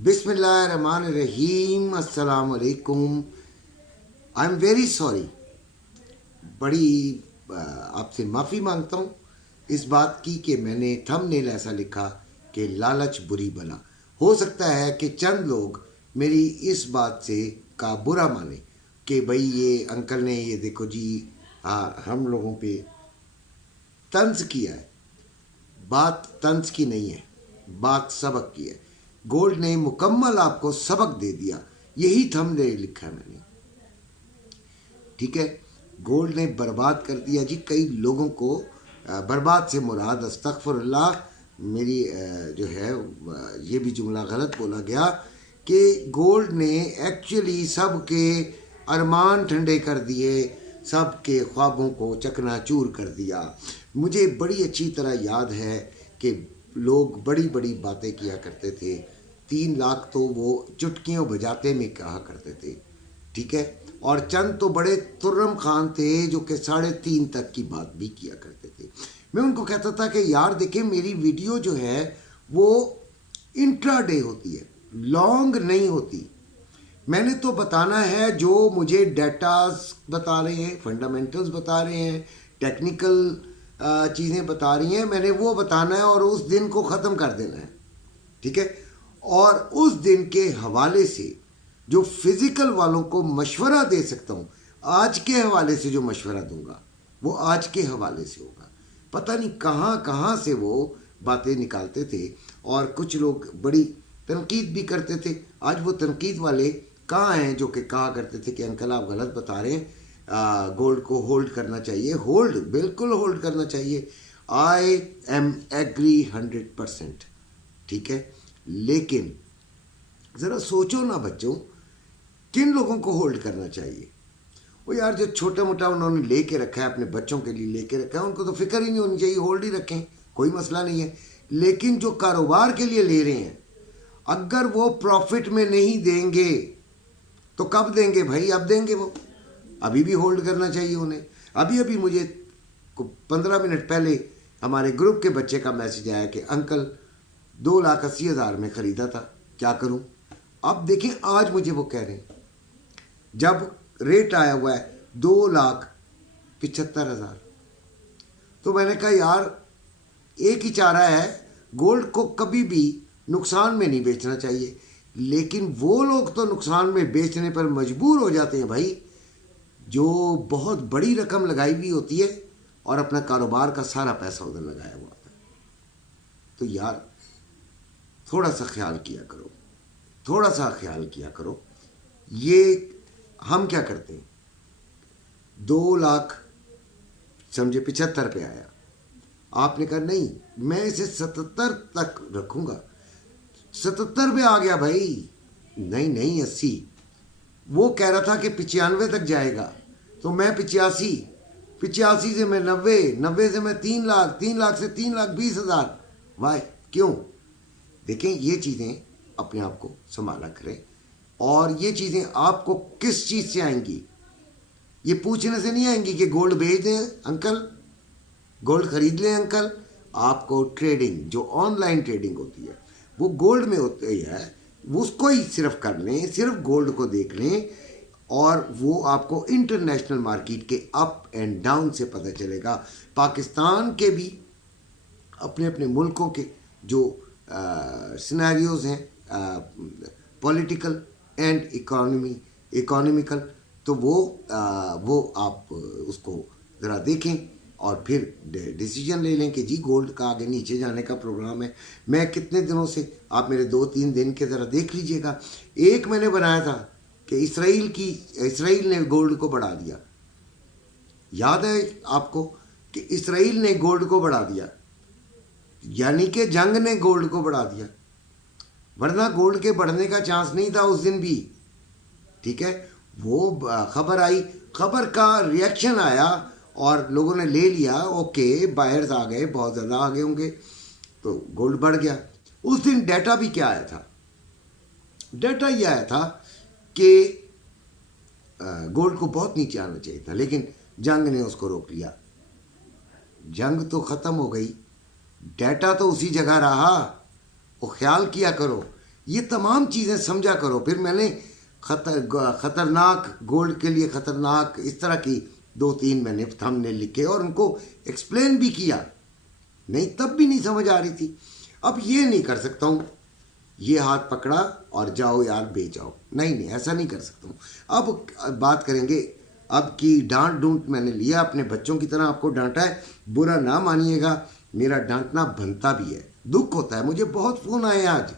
बिस्मिल्लाहिर्रहमानिर्रहीम। अस्सलाम वालेकुम। आई एम वेरी सॉरी, बड़ी आपसे माफ़ी मांगता हूँ इस बात की कि मैंने थंबनेल ऐसा लिखा कि लालच बुरी बला। हो सकता है कि चंद लोग मेरी इस बात से का बुरा माने कि भाई ये अंकल ने ये देखो जी हम लोगों पे तंज किया है। बात तंज की नहीं है, बात सबक की है। गोल्ड ने मुकम्मल आपको सबक दे दिया, यही थंबनेल लिखा है मैंने। ठीक है, गोल्ड ने बर्बाद कर दिया जी कई लोगों को। बर्बाद से मुराद अस्तगफिरुल्लाह, मेरी जो है ये भी जुमला गलत बोला गया कि गोल्ड ने एक्चुअली सबके अरमान ठंडे कर दिए, सबके ख्वाबों को चकनाचूर कर दिया। मुझे बड़ी अच्छी तरह याद है कि लोग बड़ी बड़ी बातें किया करते थे। 3 लाख तो वो चुटकियों बजाते में कहा करते थे। ठीक है, और चंद तो बड़े तुर्रम खान थे जो कि 3.5 तक की बात भी किया करते थे। मैं उनको कहता था कि यार देखें, मेरी वीडियो जो है वो इंट्राडे होती है, लॉन्ग नहीं होती। मैंने तो बताना है जो मुझे डेटास बता रहे हैं, फंडामेंटल्स बता रहे हैं, टेक्निकल चीज़ें बता रही हैं, मैंने वो बताना है और उस दिन को ख़त्म कर देना है। ठीक है, और उस दिन के हवाले से जो फिज़िकल वालों को मशवरा दे सकता हूँ, आज के हवाले से जो मशवरा दूंगा वो आज के हवाले से होगा। पता नहीं कहाँ कहाँ से वो बातें निकालते थे और कुछ लोग बड़ी तनकीद भी करते थे। आज वो तनकीद वाले कहाँ हैं जो कि कहा करते थे कि अंकल आप गलत बता रहे हैं, गोल्ड को होल्ड करना चाहिए। होल्ड, बिल्कुल होल्ड करना चाहिए। I am agree 100%। ठीक है, लेकिन ज़रा सोचो ना बच्चों, किन लोगों को होल्ड करना चाहिए? वो यार जो छोटा मोटा उन्होंने लेके रखा है, अपने बच्चों के लिए लेके रखा है, उनको तो फिक्र ही नहीं होनी चाहिए, होल्ड ही रखें, कोई मसला नहीं है। लेकिन जो कारोबार के लिए ले रहे हैं, अगर वो प्रॉफिट में नहीं देंगे तो कब देंगे भाई? अब देंगे वो, अभी भी होल्ड करना चाहिए उन्हें। अभी अभी मुझे 15 मिनट पहले हमारे ग्रुप के बच्चे का मैसेज आया कि अंकल 2,80,000 में ख़रीदा था, क्या करूं? अब देखें, आज मुझे वो कह रहे हैं जब रेट आया हुआ है 2,75,000। तो मैंने कहा यार एक ही चारा है, गोल्ड को कभी भी नुकसान में नहीं बेचना चाहिए। लेकिन वो लोग तो नुकसान में बेचने पर मजबूर हो जाते हैं भाई, जो बहुत बड़ी रकम लगाई हुई होती है और अपना कारोबार का सारा पैसा उधर लगाया हुआ होता है। तो यार थोड़ा सा ख्याल किया करो, थोड़ा सा ख्याल किया करो। ये हम क्या करते हैं, 2 लाख समझे 75 पे आया, आपने कहा नहीं मैं इसे 77 तक रखूंगा, 77 पे आ गया भाई, नहीं नहीं 80। वो कह रहा था कि 95 तक जाएगा, तो मैं 85, 85 से मैं 90, 90 से मैं 3 लाख, 3 लाख से 3,20,000। वाई क्यों? देखें, ये चीज़ें अपने आप को संभाला करें। और ये चीज़ें आपको किस चीज़ से आएंगी? ये पूछने से नहीं आएंगी कि गोल्ड बेच दें अंकल, गोल्ड खरीद लें अंकल। आपको ट्रेडिंग, जो ऑनलाइन ट्रेडिंग होती है वो गोल्ड में होती है, उसको ही सिर्फ कर लें, सिर्फ गोल्ड को देख लें और वो आपको इंटरनेशनल मार्केट के अप एंड डाउन से पता चलेगा। पाकिस्तान के भी अपने अपने मुल्कों के जो सिनेरियोज हैं, पॉलिटिकल एंड इकोनॉमिकल, तो वो आप उसको ज़रा देखें और फिर डिसीजन ले लें कि जी गोल्ड का आगे नीचे जाने का प्रोग्राम है। मैं कितने दिनों से, आप मेरे 2-3 दिन के ज़रा देख लीजिएगा, एक मैंने बनाया था कि इसराइल ने गोल्ड को बढ़ा दिया। याद है आपको कि इसराइल ने गोल्ड को बढ़ा दिया, यानी कि जंग ने गोल्ड को बढ़ा दिया, वरना गोल्ड के बढ़ने का चांस नहीं था उस दिन भी। ठीक है, वो खबर आई, खबर का रिएक्शन आया और लोगों ने ले लिया, ओके बायर्स आ गए, बहुत ज़्यादा आ गए होंगे, तो गोल्ड बढ़ गया। उस दिन डाटा भी क्या आया था? डाटा ये आया था कि गोल्ड को बहुत नीचे आना चाहिए था, लेकिन जंग ने उसको रोक लिया। जंग तो ख़त्म हो गई, डाटा तो उसी जगह रहा। वो ख्याल किया करो, ये तमाम चीज़ें समझा करो। फिर मैंने खतरनाक गोल्ड के लिए खतरनाक इस तरह की 2-3 मैंने थंबनेल लिखे और उनको एक्सप्लेन भी किया, नहीं तब भी नहीं समझ आ रही थी। अब ये नहीं कर सकता हूँ, ये हाथ पकड़ा और जाओ यार बेच जाओ, नहीं ऐसा नहीं कर सकता हूँ। अब बात करेंगे अब की डांट डूंट मैंने लिया, अपने बच्चों की तरह आपको डांटा है, बुरा ना मानिएगा, मेरा डांटना बनता भी है, दुख होता है। मुझे बहुत फ़ोन आए आज,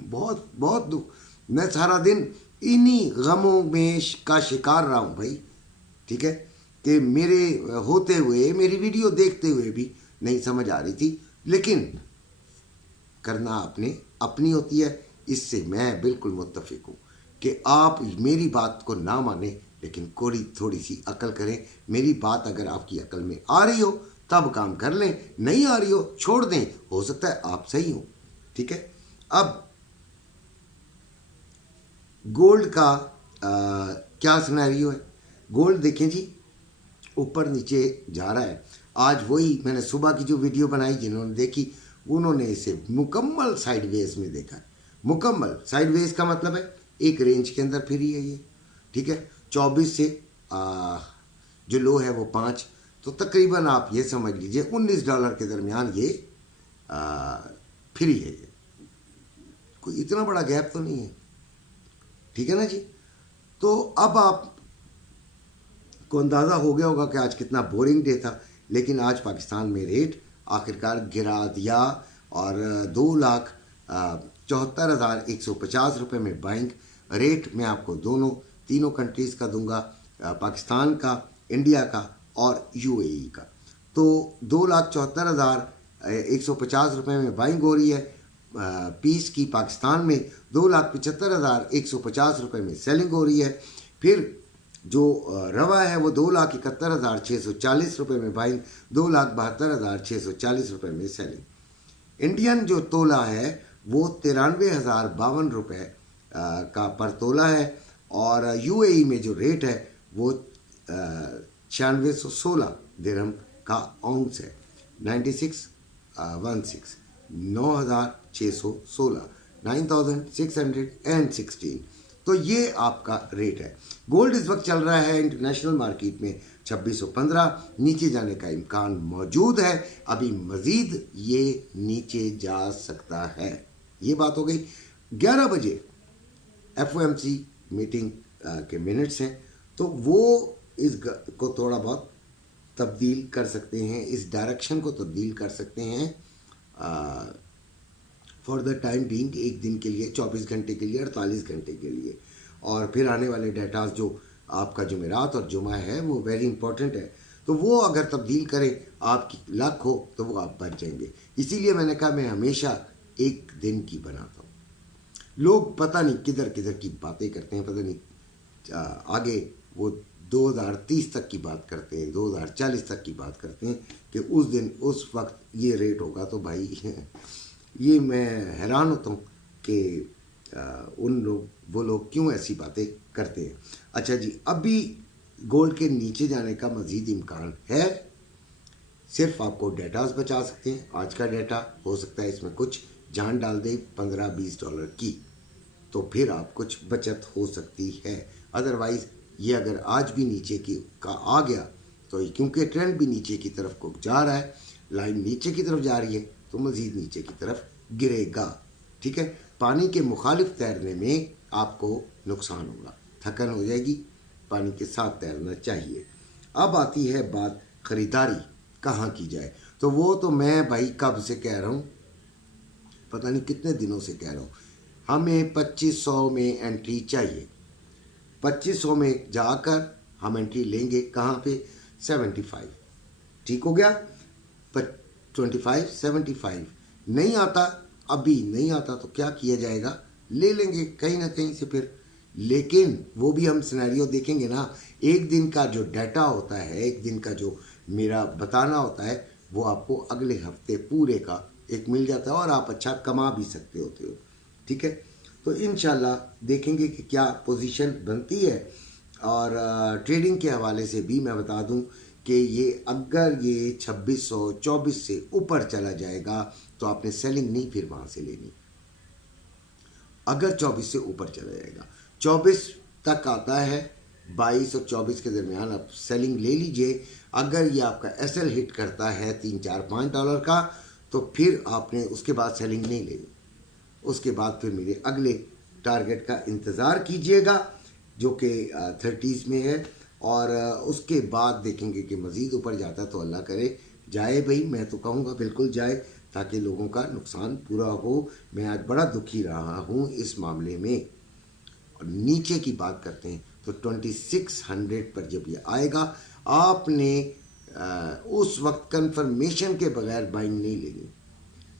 बहुत बहुत दुख। मैं सारा दिन इन्हीं गमों में का शिकार रहा हूँ भाई, ठीक है, कि मेरे होते हुए मेरी वीडियो देखते हुए भी नहीं समझ आ रही थी। लेकिन करना आपने अपनी होती है, इससे मैं बिल्कुल मुत्तफिक हूँ कि आप मेरी बात को ना माने, लेकिन थोड़ी सी अकल करें। मेरी बात अगर आपकी अकल में आ रही हो तब काम कर लें, नहीं आ रही हो छोड़ दें, हो सकता है आप सही हो, ठीक है। अब गोल्ड का क्या सिनेरियो है। गोल्ड देखें जी, ऊपर नीचे जा रहा है। आज वही मैंने सुबह की जो वीडियो बनाई, जिन्होंने देखी उन्होंने इसे मुकम्मल साइडवेज में देखा। मुकम्मल साइडवेज का मतलब है एक रेंज के अंदर फिरी है ये, ठीक है। 24 से जो लो है वो 5, तो तकरीबन आप ये समझ लीजिए $19 के दरमियान ये फिरी है। ये कोई इतना बड़ा गैप तो नहीं है, ठीक है ना जी। तो अब आप को अंदाज़ा हो गया होगा कि आज कितना बोरिंग डे था, लेकिन आज पाकिस्तान में रेट आखिरकार गिरा दिया और 2,74,150 रुपये में बाइंग रेट मैं आपको तीनों कंट्रीज़ का दूंगा, पाकिस्तान का, इंडिया का और यूएई का। तो 2,74,150 रुपये में बाइंग हो रही है पीस की। पाकिस्तान में 2,75,150 रुपये में सेलिंग हो रही है। फिर जो रवा है वो 2,71,640 रुपये में बाइंग, 2,72,640 रुपये में सेलिंग। इंडियन जो तोला है वो 93,052 रुपये का पर तोला है और यूएई में जो रेट है वो 9616 दिरहम का आउंस है। 9616 9616 9616। तो ये आपका रेट है। गोल्ड इस वक्त चल रहा है इंटरनेशनल मार्केट में 2615, नीचे जाने का इम्कान मौजूद है, अभी मज़ीद ये नीचे जा सकता है। ये बात हो गई। 11 बजे FOMC मीटिंग के मिनट्स हैं, तो वो इस को थोड़ा बहुत तब्दील कर सकते हैं, इस डायरेक्शन को तब्दील कर सकते हैं फॉर द टाइम बीइंग, एक दिन के लिए, 24 घंटे के लिए, 48 घंटे के लिए। और फिर आने वाले डेटास जो आपका जुमेरात और जुमा है वो वेरी इंपॉर्टेंट है, तो वो अगर तब्दील करें, आपकी लक हो तो वो आप बच जाएंगे। इसीलिए मैंने कहा मैं हमेशा एक दिन की बनाता हूँ। लोग पता नहीं किधर किधर की बातें करते हैं, पता नहीं आगे वो 2030 तक की बात करते हैं, 2040 तक की बात करते हैं कि उस दिन उस वक्त ये रेट होगा। तो भाई ये मैं हैरान होता हूँ कि वो लोग क्यों ऐसी बातें करते हैं। अच्छा जी, अभी गोल्ड के नीचे जाने का मज़ीद इम्कान है, सिर्फ आपको डेटास बचा सकते हैं। आज का डेटा हो सकता है इसमें कुछ जान डाल दे $15-20 की, तो फिर आप कुछ बचत हो सकती है। अदरवाइज़ ये अगर आज भी नीचे का आ गया तो क्योंकि ट्रेंड भी नीचे की तरफ को जा रहा है, लाइन नीचे की तरफ जा रही है, तो मज़ीद नीचे की तरफ गिरेगा, ठीक है। पानी के मुखालिफ तैरने में आपको नुकसान होगा, थकन हो जाएगी, पानी के साथ तैरना चाहिए। अब आती है बात ख़रीदारी कहाँ की जाए, तो वो तो मैं भाई कब से कह रहा हूँ, पता नहीं कितने दिनों से कह रहा हूँ, हमें 2500 में एंट्री चाहिए। 2500 में जाकर हम एंट्री लेंगे कहाँ पे, 75, ठीक हो गया, 25 75 नहीं आता, अभी नहीं आता तो क्या किया जाएगा, ले लेंगे कहीं ना कहीं से फिर। लेकिन वो भी हम सिनेरियो देखेंगे ना, एक दिन का जो डाटा होता है, एक दिन का जो मेरा बताना होता है, वो आपको अगले हफ्ते पूरे का एक मिल जाता है और आप अच्छा कमा भी सकते होते हो, ठीक है। तो इंशाल्लाह देखेंगे कि क्या पोजीशन बनती है। और ट्रेडिंग के हवाले से भी मैं बता दूं कि ये अगर ये 2624 से ऊपर चला जाएगा तो आपने सेलिंग नहीं फिर वहाँ से लेनी, अगर 24 से ऊपर चला जाएगा, 24 तक आता है, 22 और 24 के दरमियान आप सेलिंग ले लीजिए। अगर ये आपका एसएल हिट करता है $3-4-5 का, तो फिर आपने उसके बाद सेलिंग नहीं लेनी। उसके बाद फिर मेरे अगले टारगेट का इंतज़ार कीजिएगा जो कि 30s में है, और उसके बाद देखेंगे कि मज़ीद ऊपर जाता तो अल्लाह करे जाए भाई, मैं तो कहूँगा बिल्कुल जाए ताकि लोगों का नुकसान पूरा हो। मैं आज बड़ा दुखी रहा हूँ इस मामले में। और नीचे की बात करते हैं तो 2600 पर जब ये आएगा, आपने उस वक्त कंफर्मेशन के बगैर बाइंग नहीं लेनी।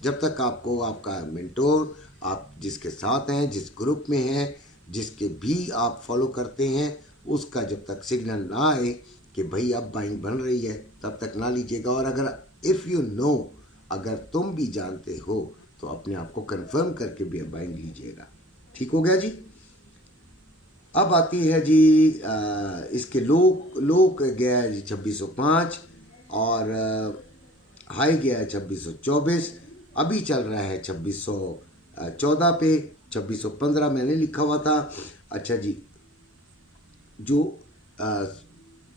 जब तक आपको आपका मेंटोर, आप जिसके साथ हैं, जिस ग्रुप में हैं, जिसके भी आप फॉलो करते हैं, उसका जब तक सिग्नल ना आए कि भाई अब बाइंग बन रही है, तब तक ना लीजिएगा। और अगर इफ़ यू नो, अगर तुम भी जानते हो तो अपने आप को कंफर्म करके भी बाइंग लीजिएगा। ठीक हो गया जी। अब आती है जी इसके लो गया है जी 2605 और हाई गया है 2624। अभी चल रहा है 2614 पे, 2615 मैंने लिखा हुआ था। अच्छा जी, जो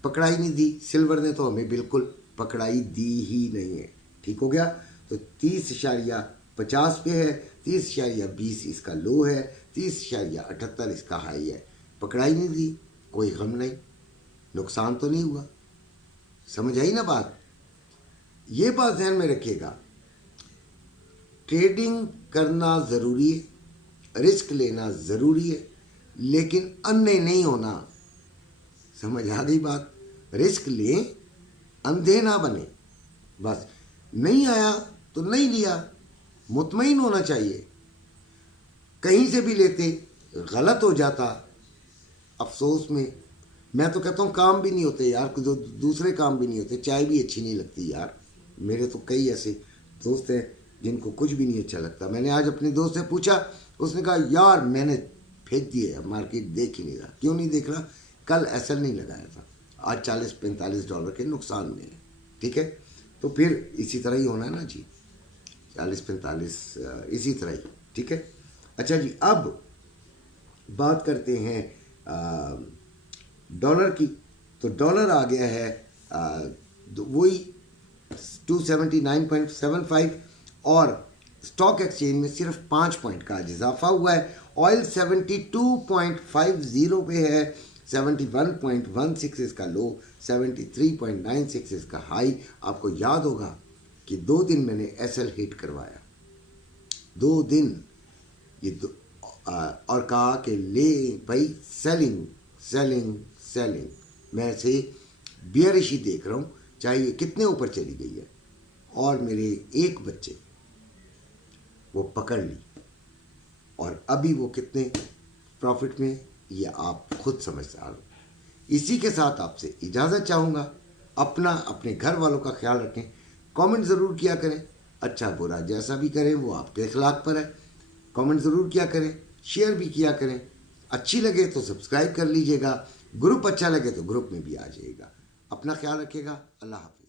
पकड़ाई नहीं दी सिल्वर ने, तो हमें बिल्कुल पकड़ाई दी ही नहीं है। ठीक हो गया। तो 30.50 पे है, 30.20 इसका लो है, 30.78 इसका हाई है। पकड़ाई नहीं दी, कोई गम नहीं, नुकसान तो नहीं हुआ। समझ आई ना बात? ये बात ध्यान में रखिएगा, ट्रेडिंग करना ज़रूरी है, रिस्क लेना ज़रूरी है, लेकिन अंधे नहीं होना। समझ आ गई बात? रिस्क लें, अंधे ना बने। बस नहीं आया तो नहीं लिया, मुतमईन होना चाहिए। कहीं से भी लेते, गलत हो जाता, अफसोस में मैं तो कहता हूँ काम भी नहीं होते यार, दूसरे काम भी नहीं होते। चाय भी अच्छी नहीं लगती यार। मेरे तो कई ऐसे दोस्त हैं जिनको कुछ भी नहीं अच्छा लगता। मैंने आज अपने दोस्त से पूछा, उसने कहा यार मैंने फेंक दिए, मार्केट देख ही नहीं रहा। क्यों नहीं देख रहा? कल एसएल नहीं लगाया था, आज $40-45 के नुकसान में है। ठीक है, तो फिर इसी तरह ही होना है ना जी, 40-45 इसी तरह ही। ठीक है। अच्छा जी, अब बात करते हैं डॉलर की। तो डॉलर आ गया है वही 279.75 और स्टॉक एक्सचेंज में सिर्फ 5 पॉइंट का आज इजाफा हुआ है। ऑयल 72.50 पे है, 71.16 इसका लो, 73.96 इसका हाई। आपको याद होगा कि 2 दिन मैंने एसएल हिट करवाया, 2 दिन ये और कहा कि ले भाई सेलिंग सेलिंग सेलिंग। मैं से बियरिश ही देख रहा हूँ, चाहे ये कितने ऊपर चली गई है। और मेरे एक बच्चे वो पकड़ ली, और अभी वो कितने प्रॉफिट में, ये आप खुद समझदार हो। इसी के साथ आपसे इजाज़त चाहूँगा। अपना अपने घर वालों का ख्याल रखें। कमेंट ज़रूर किया करें, अच्छा बुरा जैसा भी करें वो आपके अखलाक पर है। कमेंट ज़रूर किया करें, शेयर भी किया करें। अच्छी लगे तो सब्सक्राइब कर लीजिएगा, ग्रुप अच्छा लगे तो ग्रुप में भी आ जाइएगा। अपना ख्याल रखिएगा। अल्लाह हाफ़िज़।